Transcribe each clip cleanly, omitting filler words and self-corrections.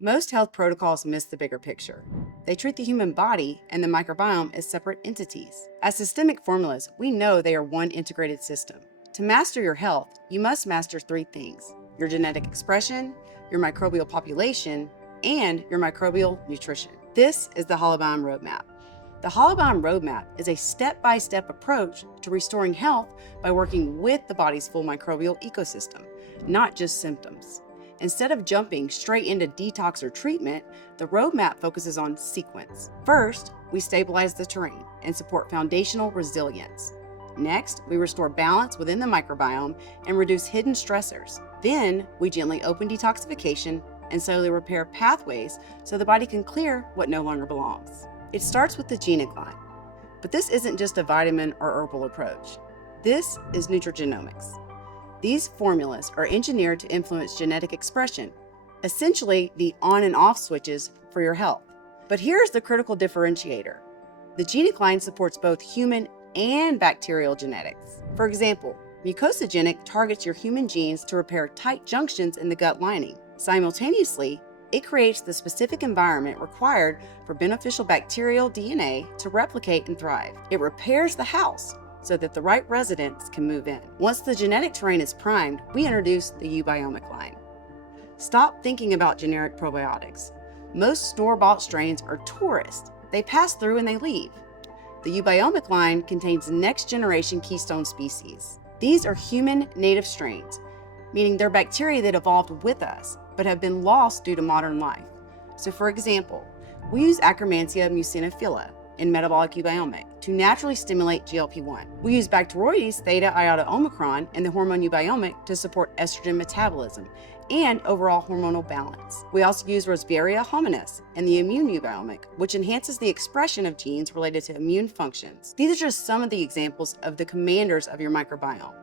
Most health protocols miss the bigger picture. They treat the human body and the microbiome as separate entities. As systemic formulas, we know they are one integrated system. To master your health, you must master three things: your genetic expression, your microbial population, and your microbial nutrition. This is the Holobiome Roadmap. The Holobiome Roadmap is a step-by-step approach to restoring health by working with the body's full microbial ecosystem, not just symptoms. Instead of jumping straight into detox or treatment, the roadmap focuses on sequence. First, we stabilize the terrain and support foundational resilience. Next, we restore balance within the microbiome and reduce hidden stressors. Then, we gently open detoxification and slowly repair pathways so the body can clear what no longer belongs. It starts with the Genic line, but this isn't just a vitamin or herbal approach. This is nutrigenomics. These formulas are engineered to influence genetic expression, essentially the on and off switches for your health. But here's the critical differentiator. The Genic line supports both human and bacterial genetics. For example, Genic targets your human genes to repair tight junctions in the gut lining. Simultaneously, it creates the specific environment required for beneficial bacterial DNA to replicate and thrive. It repairs the house so that the right residents can move in. Once the genetic terrain is primed, we introduce the µBiomic line. Stop thinking about generic probiotics. Most store-bought strains are tourists. They pass through and they leave. The µBiomic line contains next-generation keystone species. These are human native strains, meaning they're bacteria that evolved with us, but have been lost due to modern life. So for example, we use Akkermansia muciniphila in metabolic µBiomic to naturally stimulate GLP-1. We use Bacteroides theta iota omicron in the hormone µBiomic to support estrogen metabolism and overall hormonal balance. We also use Rosberria hominis in the immune µBiomic, which enhances the expression of genes related to immune functions. These are just some of the examples of the commanders of your microbiome.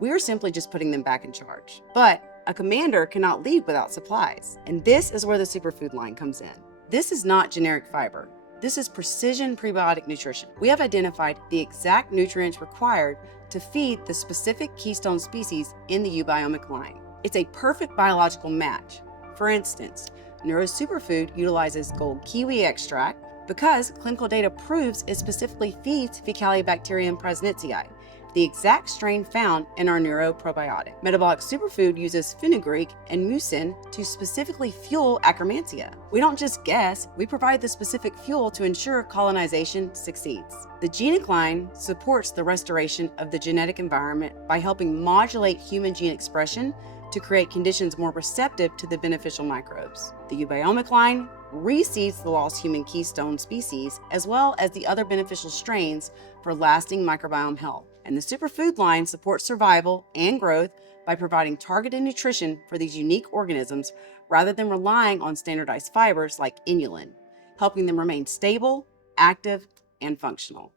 We are simply just putting them back in charge. But a commander cannot lead without supplies. And this is where the Superfood line comes in. This is not generic fiber. This is precision prebiotic nutrition. We have identified the exact nutrients required to feed the specific keystone species in the µBiomic line. It's a perfect biological match. For instance, Superfood utilizes gold kiwi extract because clinical data proves it specifically feeds Faecalibacterium prausnitzii, the exact strain found in our probiotic. Metabolic Superfood uses fenugreek and mucin to specifically fuel Akkermansia. We don't just guess, we provide the specific fuel to ensure colonization succeeds. The Genic line supports the restoration of the genetic environment by helping modulate human gene expression to create conditions more receptive to the beneficial microbes. The µBiomic line reseeds the lost human keystone species as well as the other beneficial strains for lasting microbiome health. And the Superfood line supports survival and growth by providing targeted nutrition for these unique organisms rather than relying on standardized fibers like inulin, helping them remain stable, active, and functional.